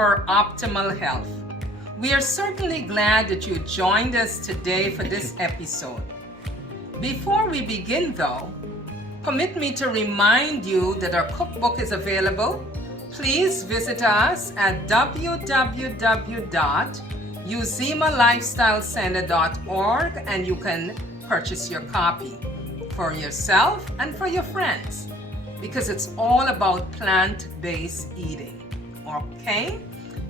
for optimal health. We are certainly glad that you joined us today for this episode. Before we begin though, permit me to remind you that our cookbook is available. Please visit us at www.uzimalifestylecenter.org and you can purchase your copy for yourself and for your friends, because it's all about plant-based eating, okay?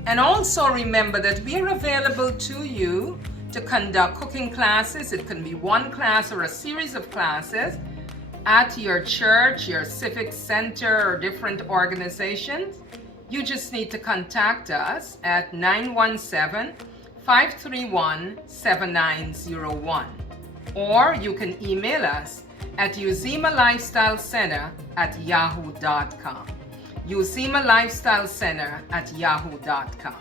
And also remember that we are available to you to conduct cooking classes. It can be one class or a series of classes at your church, your civic center, or different organizations. You just need to contact us at 917-531-7901. Or you can email us at uzimalifestylecenter@yahoo.com. uzimalifestylecenter@yahoo.com.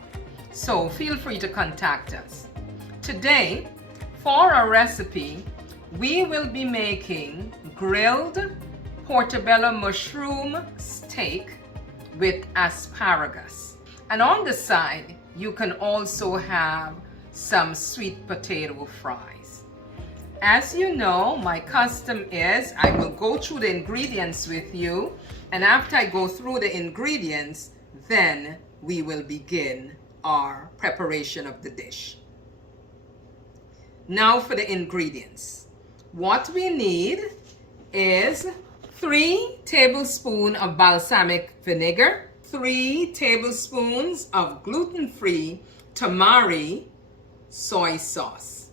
So feel free to contact us. Today, for our recipe, we will be making grilled portobello mushroom steak with asparagus. And on the side, you can also have some sweet potato fries. As you know, my custom is I will go through the ingredients with you, and after I go through the ingredients, then we will begin our preparation of the dish. Now for the ingredients. What we need is 3 tablespoons of balsamic vinegar, 3 tablespoons of gluten-free tamari soy sauce.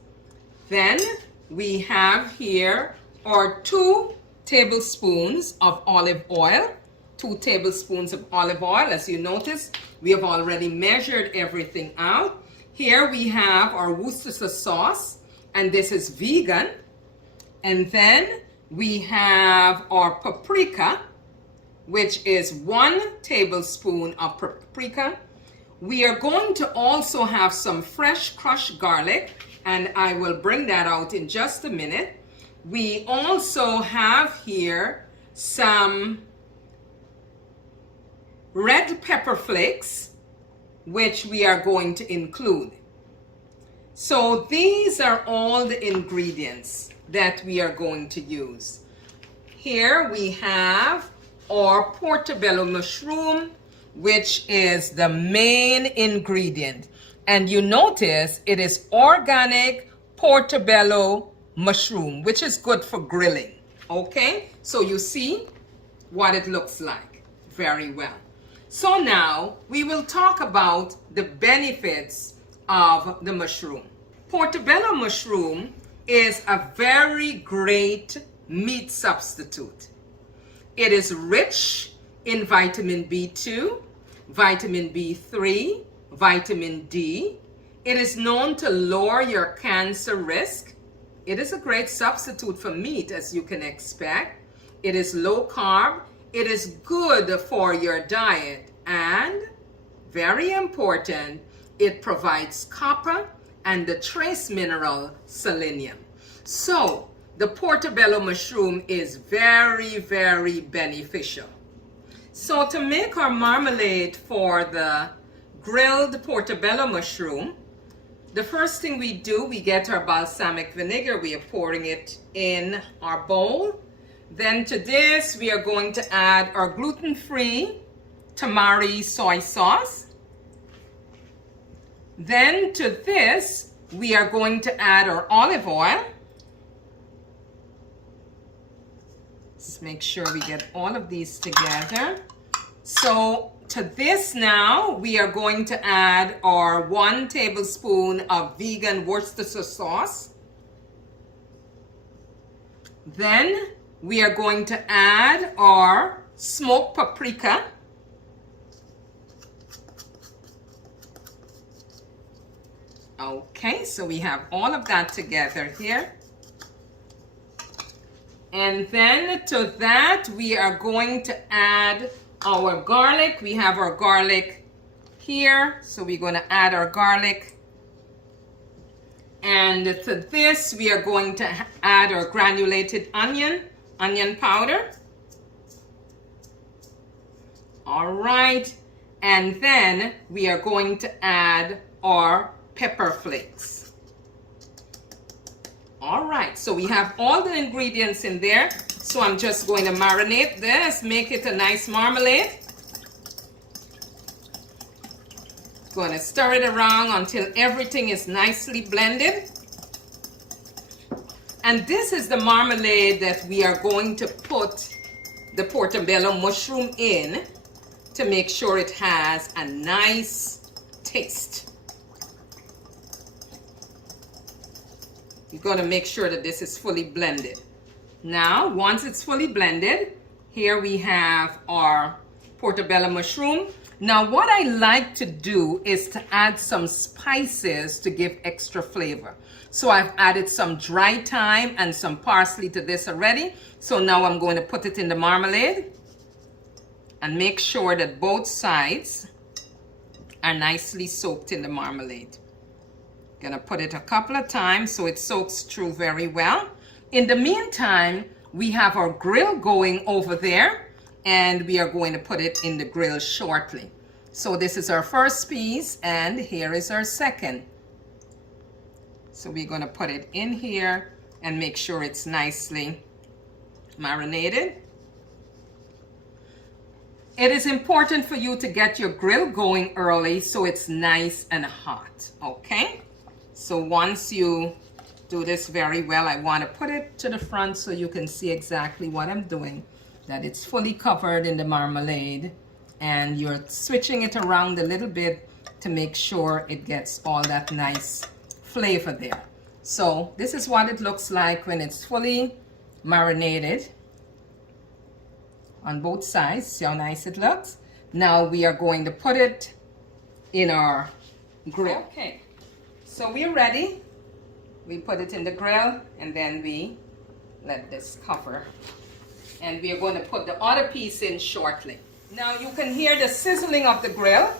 Then we have here our 2 tablespoons of olive oil, 2 tablespoons of olive oil. As you notice, we have already measured everything out. Here we have our Worcestershire sauce, and this is vegan. And then we have our paprika, which is 1 tablespoon of paprika. We are going to also have some fresh crushed garlic, and I will bring that out in just a minute. We also have here some red pepper flakes, which we are going to include. So these are all the ingredients that we are going to use. Here we have our portobello mushroom, which is the main ingredient. And you notice it is organic portobello mushroom, which is good for grilling. Okay, so you see what it looks like very well. So now we will talk about the benefits of the mushroom. Portobello mushroom is a very great meat substitute. It is rich in vitamin B2, vitamin B3, vitamin D. It is known to lower your cancer risk. It is a great substitute for meat, as you can expect. It is low carb. It is good for your diet. And very important, it provides copper and the trace mineral selenium. So the portobello mushroom is very, very beneficial. So to make our marmalade for the grilled portobello mushroom, the first thing we do, we get our balsamic vinegar. We are pouring it in our bowl. Then to this, we are going to add our gluten-free tamari soy sauce. Then to this, we are going to add our olive oil. Let's make sure we get all of these together. So to this now, we are going to add our 1 tablespoon of vegan Worcestershire sauce. Then we are going to add our smoked paprika. Okay, so we have all of that together here. And then to that, we are going to add our garlic. We have our garlic here, so we're going to add our garlic. And to this, we are going to add our granulated onion powder. All right. And then we are going to add our pepper flakes. All right, so we have all the ingredients in there. So I'm just going to marinate this, make it a nice marmalade. Going to stir it around until everything is nicely blended. And this is the marmalade that we are going to put the portobello mushroom in to make sure it has a nice taste. You're going to make sure that this is fully blended. Now, once it's fully blended, here we have our portobello mushroom. Now, what I like to do is to add some spices to give extra flavor. So I've added some dry thyme and some parsley to this already. So now I'm going to put it in the marmalade and make sure that both sides are nicely soaked in the marmalade. Gonna put it a couple of times so it soaks through very well. In the meantime, we have our grill going over there, and we are going to put it in the grill shortly. So this is our first piece, and here is our second. So we're going to put it in here and make sure it's nicely marinated. It is important for you to get your grill going early so it's nice and hot, okay? So once you do this very well, I want to put it to the front so you can see exactly what I'm doing, that it's fully covered in the marmalade, and you're switching it around a little bit to make sure it gets all that nice flavor there. So this is what it looks like when it's fully marinated on both sides. See how nice it looks? Now we are going to put it in our grill. Okay, so we're ready. We put it in the grill and then we let this cover. And we are going to put the other piece in shortly. Now you can hear the sizzling of the grill.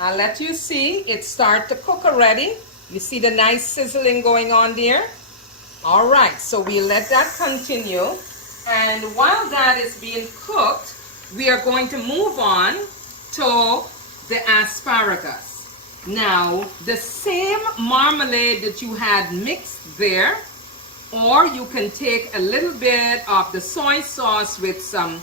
I'll let you see it start to cook already. You see the nice sizzling going on there? All right, so we let that continue. And while that is being cooked, we are going to move on to the asparagus. Now, the same marmalade that you had mixed there, or you can take a little bit of the soy sauce with some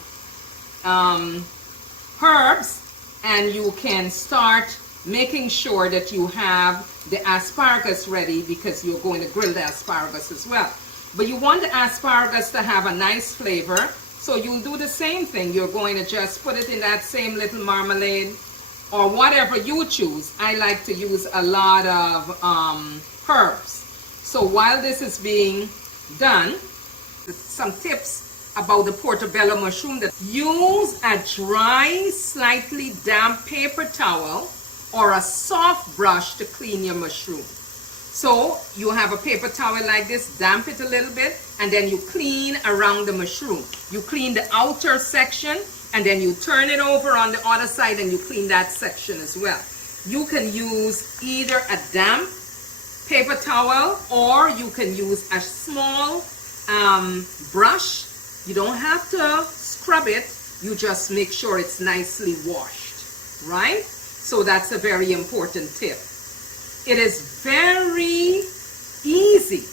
herbs, and you can start making sure that you have the asparagus ready, because you're going to grill the asparagus as well. But you want the asparagus to have a nice flavor, so you'll do the same thing. You're going to just put it in that same little marmalade, or whatever you choose. I like to use a lot of herbs. So while this is being done, some tips about the portobello mushroom: that use a dry, slightly damp paper towel or a soft brush to clean your mushroom. So you have a paper towel like this, damp it a little bit, and then you clean around the mushroom. You clean the outer section, and then you turn it over on the other side and you clean that section as well. You can use either a damp paper towel, or you can use a small brush. You don't have to scrub it, you just make sure it's nicely washed, right? So that's a very important tip. It is very easy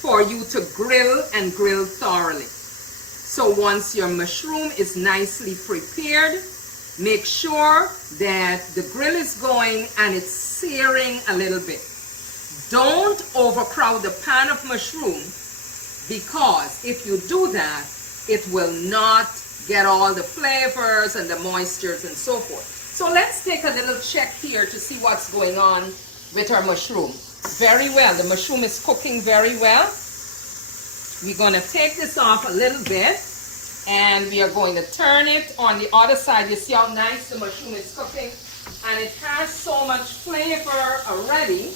for you to grill and grill thoroughly. So once your mushroom is nicely prepared, make sure that the grill is going and it's searing a little bit. Don't overcrowd the pan of mushroom, because if you do that, it will not get all the flavors and the moistures and so forth. So let's take a little check here to see what's going on with our mushroom. Very well, the mushroom is cooking very well. We're going to take this off a little bit, and we are going to turn it on the other side. You see how nice the mushroom is cooking, and it has so much flavor already.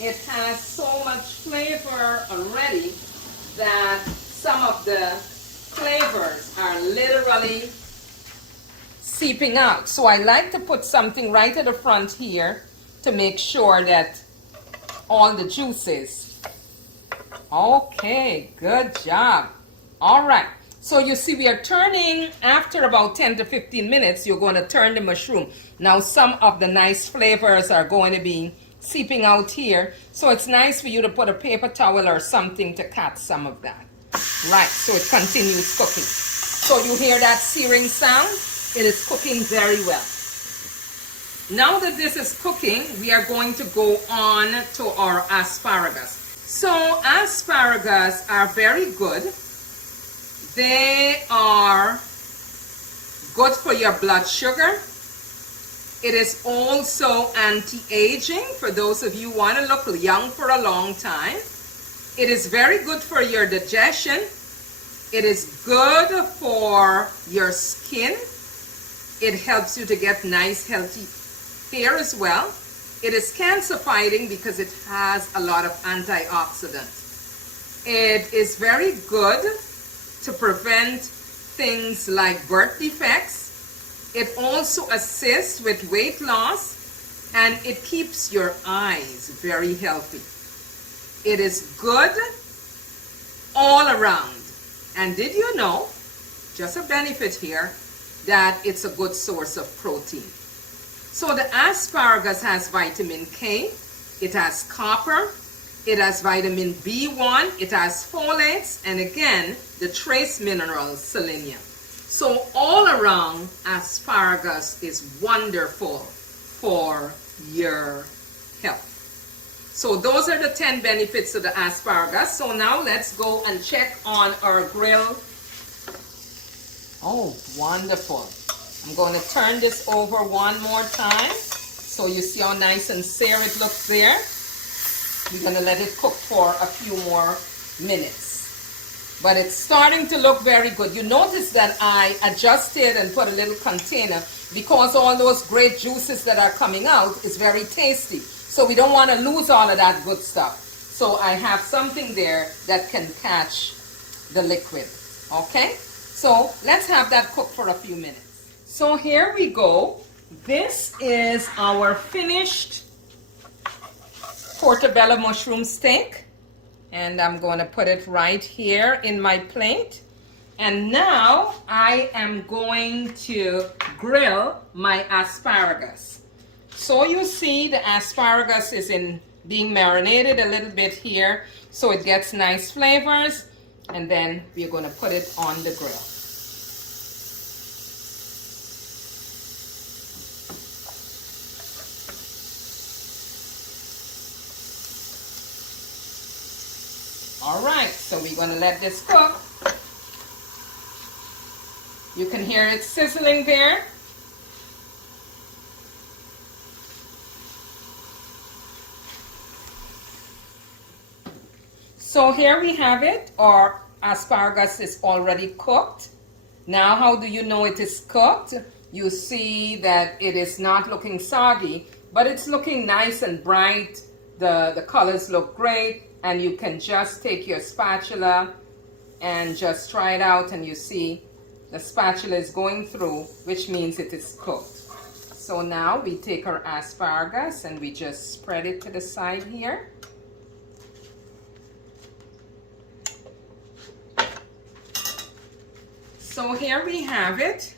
It has so much flavor already that some of the flavors are literally seeping out. So I like to put something right at the front here to make sure that all the juices. Okay, good job. All right, So you see, we are turning after about 10 to 15 minutes. You're going to turn the mushroom. Now some of the nice flavors are going to be seeping out here. So it's nice for you to put a paper towel or something to catch some of that. Right, so it continues cooking. So you hear that searing sound? It is cooking very well. Now that this is cooking, we are going to go on to our asparagus. So asparagus are very good. They are good for your blood sugar. It is also anti-aging for those of you who want to look young for a long time. It is very good for your digestion. It is good for your skin. It helps you to get nice, healthy hair as well. It is cancer fighting because it has a lot of antioxidants. It is very good to prevent things like birth defects. It also assists with weight loss, and it keeps your eyes very healthy. It is good all around. And did you know, just a benefit here, that it's a good source of protein. So the asparagus has vitamin K, it has copper, it has vitamin B1, it has folates, and again, the trace mineral selenium. So all around, asparagus is wonderful for your health. So those are the 10 benefits of the asparagus. So now let's go and check on our grill. Oh, wonderful. I'm going to turn this over one more time. So you see how nice and sear it looks there. We're going to let it cook for a few more minutes. But it's starting to look very good. You notice that I adjusted and put a little container because all those great juices that are coming out is very tasty. So we don't want to lose all of that good stuff. So I have something there that can catch the liquid. Okay? So let's have that cook for a few minutes. So here we go. This is our finished Portobello mushroom steak. And I'm going to put it right here in my plate. And now I am going to grill my asparagus. So you see the asparagus is being marinated a little bit here so it gets nice flavors, and then we're going to put it on the grill. All right, so we're going to let this cook. You can hear it sizzling there. So here we have it. Our asparagus is already cooked. Now, how do you know it is cooked? You see that it is not looking soggy, but it's looking nice and bright. The colors look great, and you can just take your spatula and just try it out, and you see the spatula is going through, which means it is cooked. So now we take our asparagus and we just spread it to the side here. So here we have it,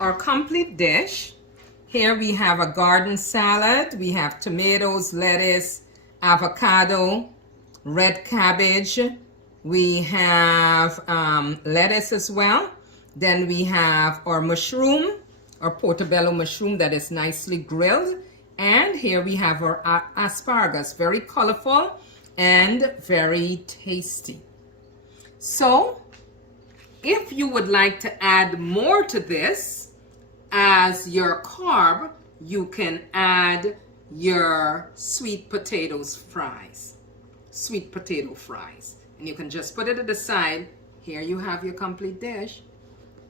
our complete dish. Here we have a garden salad. We have tomatoes, lettuce, avocado, red cabbage. We have lettuce as well. Then we have our mushroom, our portobello mushroom that is nicely grilled. And here we have our asparagus, very colorful and very tasty. So if you would like to add more to this as your carb, you can add your sweet potato fries. And you can just put it at the side. Here you have your complete dish.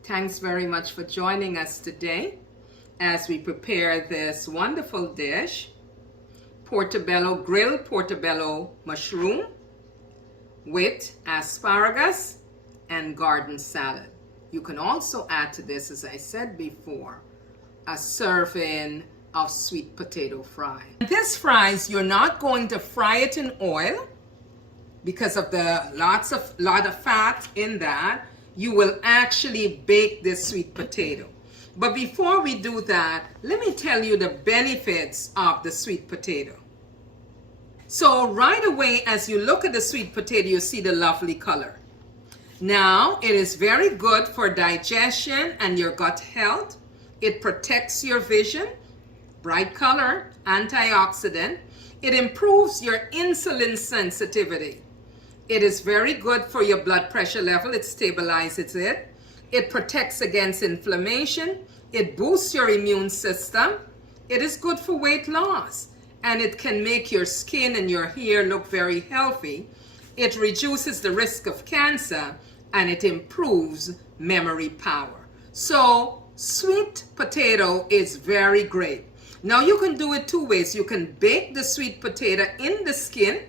Thanks very much for joining us today as we prepare this wonderful dish, grilled portobello mushroom with asparagus and garden salad. You can also add to this, as I said before, a serving of sweet potato fry. This fries, you're not going to fry it in oil because of the lot of fat in that. you will actually bake this sweet potato. But before we do that, let me tell you the benefits of the sweet potato. So right away, as you look at the sweet potato, you see the lovely color. Now, it is very good for digestion and your gut health. It protects your vision, bright color, antioxidant. It improves your insulin sensitivity. It is very good for your blood pressure level. It stabilizes it. It protects against inflammation. It boosts your immune system. It is good for weight loss. And it can make your skin and your hair look very healthy. It reduces the risk of cancer, and it improves memory power. So sweet potato is very great. Now you can do it two ways. You can bake the sweet potato in the skin,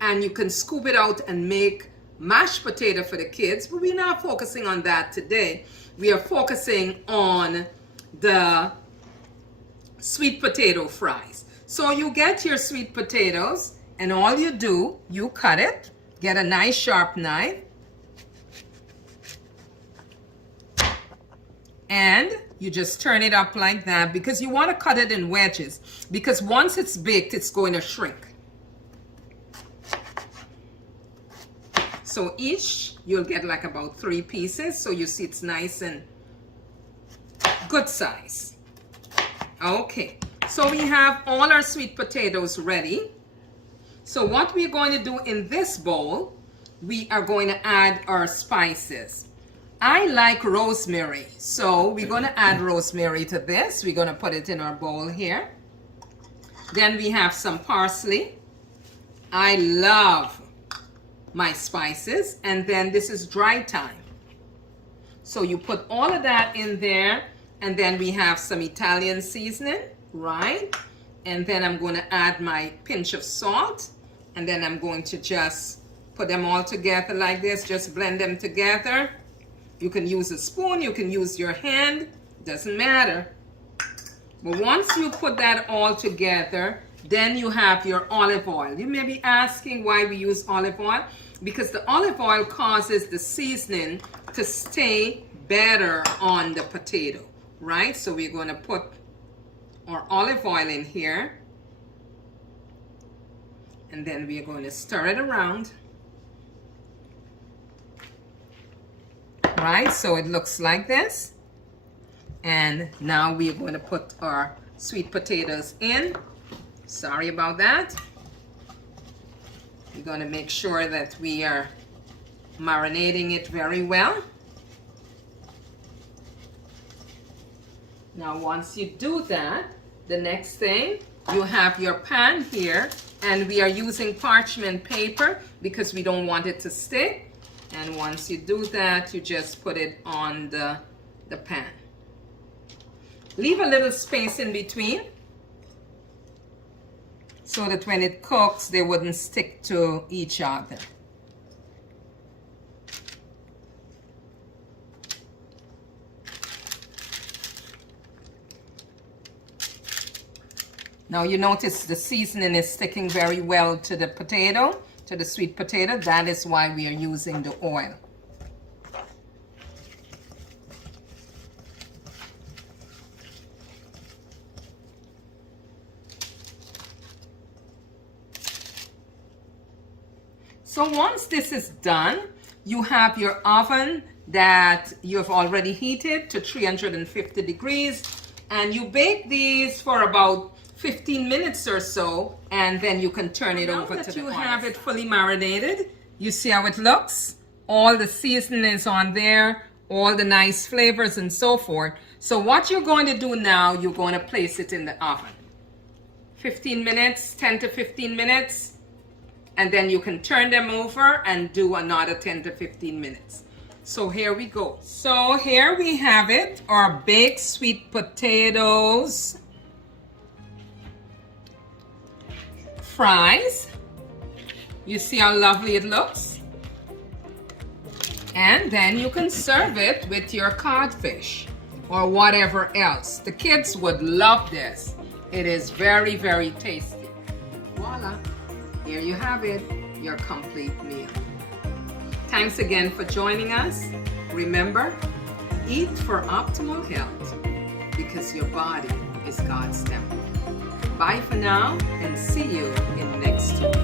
and you can scoop it out and make mashed potato for the kids, but we're not focusing on that today. We are focusing on the sweet potato fries. So you get your sweet potatoes, and all you do, you cut it, get a nice sharp knife, and you just turn it up like that, because you want to cut it in wedges, because once it's baked, it's going to shrink. So each, you'll get like about 3 pieces. So you see it's nice and good size. Okay, so we have all our sweet potatoes ready. So what we're going to do in this bowl, we are going to add our spices. I like rosemary, so we're going to add rosemary to this. We're going to put it in our bowl here. Then we have some parsley. I love my spices. And then this is dry thyme. So you put all of that in there, and then we have some Italian seasoning, right? And then I'm going to add my pinch of salt, and then I'm going to just put them all together like this, just blend them together. You can use a spoon, you can use your hand, doesn't matter. But once you put that all together, then you have your olive oil. You may be asking why we use olive oil. Because the olive oil causes the seasoning to stay better on the potato, right? So we're going to put our olive oil in here. And then we're going to stir it around. Right, so it looks like this. And now we're going to put our sweet potatoes in. Sorry about that. We're going to make sure that we are marinating it very well. Now once you do that, the next thing, you have your pan here, and we are using parchment paper because we don't want it to stick. And once you do that, you just put it on the pan. Leave a little space in between so that when it cooks, they wouldn't stick to each other. Now you notice the seasoning is sticking very well to the potato, to the sweet potato. That is why we are using the oil. So once this is done, you have your oven that you have already heated to 350 degrees, and you bake these for about 15 minutes or so, and then you can turn it over to the oil. Now that you have it fully marinated, you see how it looks? All the seasoning is on there, all the nice flavors and so forth. So what you're going to do now, you're going to place it in the oven. 15 minutes, 10 to 15 minutes. And then you can turn them over and do another 10 to 15 minutes. So here we go. So here we have it, our baked sweet potatoes fries. You see how lovely it looks? And then you can serve it with your codfish or whatever else. The kids would love this. It is very, very tasty. Voila. Here you have it, your complete meal. Thanks again for joining us. Remember, eat for optimal health because your body is God's temple. Bye for now and see you in next week.